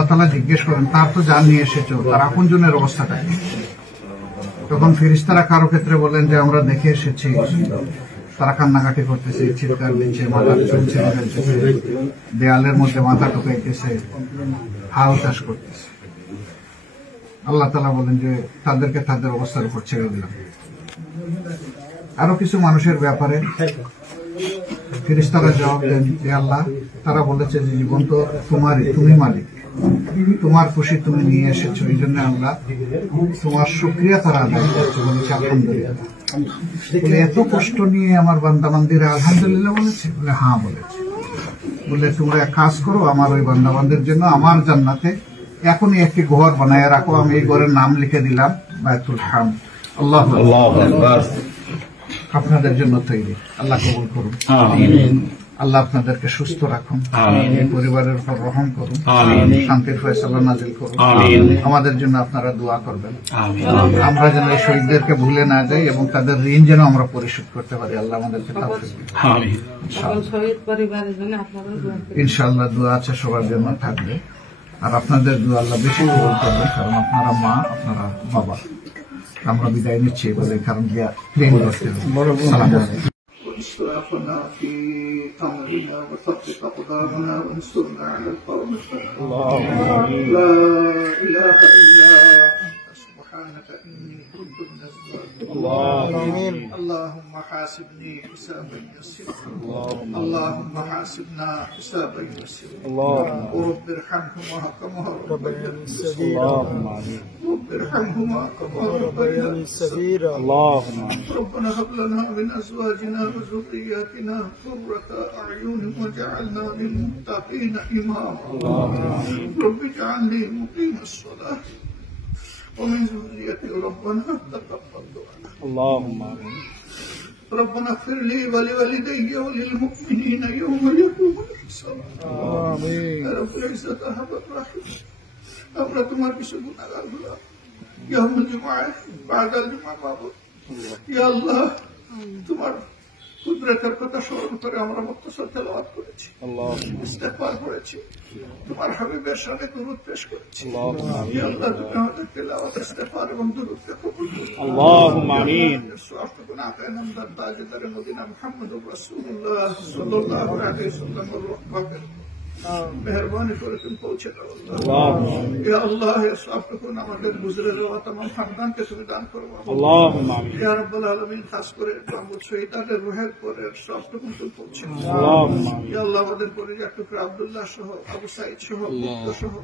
আল্লাহ তাআলা জিজ্ঞেস করেন, তার তো জান নিয়ে এসেছো, তার আপনজনের অবস্থাটা কি? তখন ফেরেশতারা কারো ক্ষেত্রে বলেন যে আমরা দেখে এসেছি তারা কান্নাকাটি করতেছে, চিৎকার দিচ্ছে, মাথা চুল ছেড়ে ফেলতেছে, দেয়ালের মধ্যে মাথা ঢুকাইতেছে, হাল চাষ করতেছে। আল্লাহ তাআলা বলেন যে তাদেরকে তাদের অবস্থার উপর ছেড়ে দিলাম। আরো কিছু মানুষের ব্যাপারে ফেরেশতারা জবাব দেন যে আল্লাহ, তারা বলেছে যে জীবন তো তোমারই, তুমি মালিক, তোমার খুশি তুমি নিয়ে এসেছো, এই জন্য আল্লাহ তোমার শুকরিয়া তারা আদায় করছে, বলেছে আলহামদুলিল্লাহ। বলে এত কষ্ট নিয়ে আমার বান্দাবান্দিরা আলহামদুলিল্লাহ বলেছে? বলে হ্যাঁ বলেছে। বলে তোমরা এক কাজ করো, আমার ওই বান্দাবান্দির জন্য আমার জান্নাতে এখনই একটি ঘর বানায় রাখো, আমি এই ঘরের নাম লিখে দিলাম বায়তুল হামদ। আল্লাহু আকবার। আপনাদের জন্য তৈরি। আল্লাহ কবুল করুন, আল্লাহ আপনাদেরকে সুস্থ রাখুন, পরিবারের উপর রহম করুন, শান্তির ফয়সালা নাজিল করুন। আমাদের জন্য আপনারা দোয়া করবেন, আমরা যেন এই শহীদদেরকে ভুলে না যাই এবং তাদের ঋণ যেন আমরা পরিশোধ করতে পারি। আল্লাহ আমাদেরকে তাওফিক দিন। ইনশাআল্লাহ দোয়া আছে সবার জন্য থাকবে, আর আপনাদের দোয়া আল্লাহ বেশি কবুল করবেন, কারণ আপনারা মা, আপনারা বাবা। আমরা বিদায় নিচ্ছি বলে, কারণ প্রেম করতে হবে। وإسرافنا في أمرنا وثبت أقدامنا وانصرنا على القوم الكافرين. لا إله إلا أنت سبحانك إني كنت من الظالمين. اللهم حاسبني حسابا يسيرا، اللهم حاسبنا حسابا يسيرا، ورب ارحمهما كما ربياني صغيرا، رب ارحمهما كما ربياني صغيرا. ربنا هب لنا من أزواجنا وذرياتنا قرة أعين واجعلنا للمتقين إماما. رب اجعلني مقيم الصلاة ومن ذريتي ربنا تقبل دعاء. اللهم آمين. ربنا اغفر لي ولوالدي وللمؤمنين يوم يقوم الحساب. آمين. يا رب العزة أرحم الراحمين. আমরা তোমার কিছু গুনাহগার হলাম। ইয়াউমুল জুমআহ বাদাল জুমআ মাবুদ, ইয়া আল্লাহ, তোমার কুদরতের কথা স্মরণ করে আমরা মুক্তসর তেলাওয়াত করেছি, ইস্তিগফার করেছি, তোমার হাবিবের শানে দুরূদ পেশ করেছি। ইয়া আল্লাহ, তুমি আমাদের তেলাওয়াত, ইস্তিগফার এবং দুরূদকে কবুল করো। আল্লাহুম্মা আমিন। সুবহানাকা আতানা মিনাত তাজিদার মদিনা মুহাম্মাদুর রাসূলুল্লাহ সাল্লাল্লাহু আলাইহি ওয়াসাল্লাম। মেহরবানি করে তুমি পৌঁছে দাও আল্লাহ। ইয়া আল্লাহ, সবটুকুন আমাদের গুজরে যাওয়া तमाम খানদানকে তুমি দান করো আল্লাহুম্মা আমিন। ইয়া রাব্বুল আলামিন, খাস করে মাহমুদ শহীদদের রূহের পরে সবটুকুন তুমি পৌঁছে দাও আল্লাহুম্মা আমিন। ইয়া আল্লাহ, আমাদের পরিবার টুকরা আব্দুল্লাহ সহ, আবু সাঈদ সহ, মুক্ত সহ,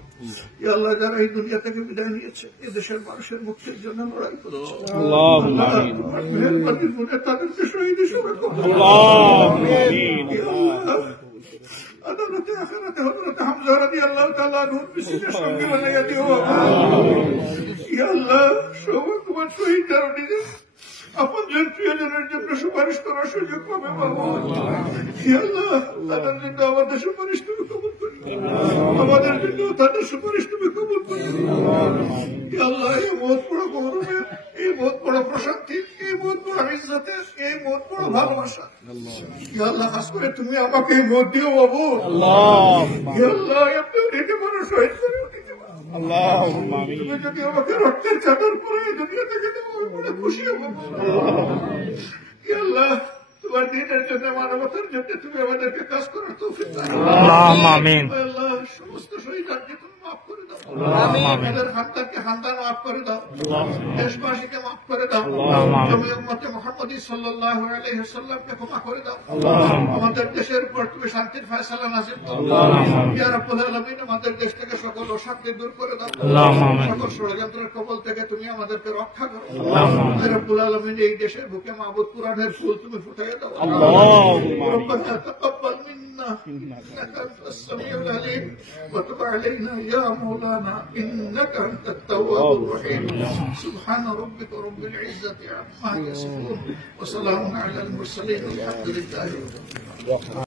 ইয়া আল্লাহ, যারা এই দুনিয়া থেকে বিদায় নিয়েছে, এই দেশের মানুষের মুক্তির জন্য লড়াই করছে আল্লাহুম্মা আমিন। তোমার মেহেরবানির গুণে তাদেরকে শহীদ হিসেবে কবুল করো আল্লাহুম্মা আমিন। ইয়া আল্লাহ, আদালতে আখিরাতে হযরত হামজা রাদিয়াল্লাহু তাআলা নূর বিশিষ্ট সঙ্গে বানাইয়া দিও। ইয়া আল্লাহ, সবাই তোমার শহীদদের নিজের আপনজন প্রিয়জনের জন্য সুপারিশ করার সুযোগ পাবে মাবুদ। ইয়া আল্লাহ, তাদের জন্য আমাদের সুপারিশ তুমি কবুল করো, আমাদের জন্য তাদের সুপারিশ তুমি কবুল করো। ইয়া আল্লাহ, এই বহুত বড় গৌরবের, এই বহুত বড় প্রশান্তি, এই বহুত বড় ইজ্জতের, এই বহুত বড় ভালোবাসা, ইয়া আল্লাহ, খাস করে তুমি আমাকে এই মত দিও বাবু। ইয়া আল্লাহ, আপনি দিতে পারো, শহীদ করে দিতে পারো আল্লাহুম্মা আমিন। তুমি যদি আমাকে রক্তের চাদর পরে এই দুনিয়া থেকে দেবো, বড় খুশি হব। ইয়া আল্লাহ, তোমার দ্বীনের জন্য, মানবতার জন্য তুমি আমাদেরকে কাজ করার তৌফিক দাও আল্লাহুম্মা আমিন। আল্লাহ, সমস্ত শহীদকে তুমি মাফ করে দাও আল্লাহুম্মা আমিন। আমাদের খানদানকে খানদান মাফ করে দাও, দেশবাসীকে মাফ করে দাও, জমি উম্মতে মুহাম্মদী সাল্লাল্লাহু আলাইহি ওয়াসাল্লামকে ক্ষমা করে দাও। আমাদের দেশের উপর তুমি শান্তির ফয়সালা নাযিল করো ইয়া রাব্বুল আলামিন। আমাদের দেশ থেকে সকল অশান্তি দূর করে দাও, সকল ষড়যন্ত্রের কবল থেকে তুমি আমাদেরকে রক্ষা করো ইয়া রাব্বুল আলামিন। এই দেশের বুকে মাবুদ কুরআনের ফুল তুমি ফুটাইয়া দাও আল্লাহুম্মা রব্বানা তাকাব্বাল মিন্না ইন্নাকা আনতাস সামিউল আলিম ওয়া তুব আলাইনা ইয়া মাওলানা ইন্নাকা আনতাত তাওয়াবুর রহিম। সুবহানা রাব্বিকা রাব্বিল ইজ্জাতি আম্মা ইয়াসিফুন ওয়া সালামুন আলাল মুরসালিন ওয়া আলহামদুলিল্লাহি রাব্বিল আলামিন।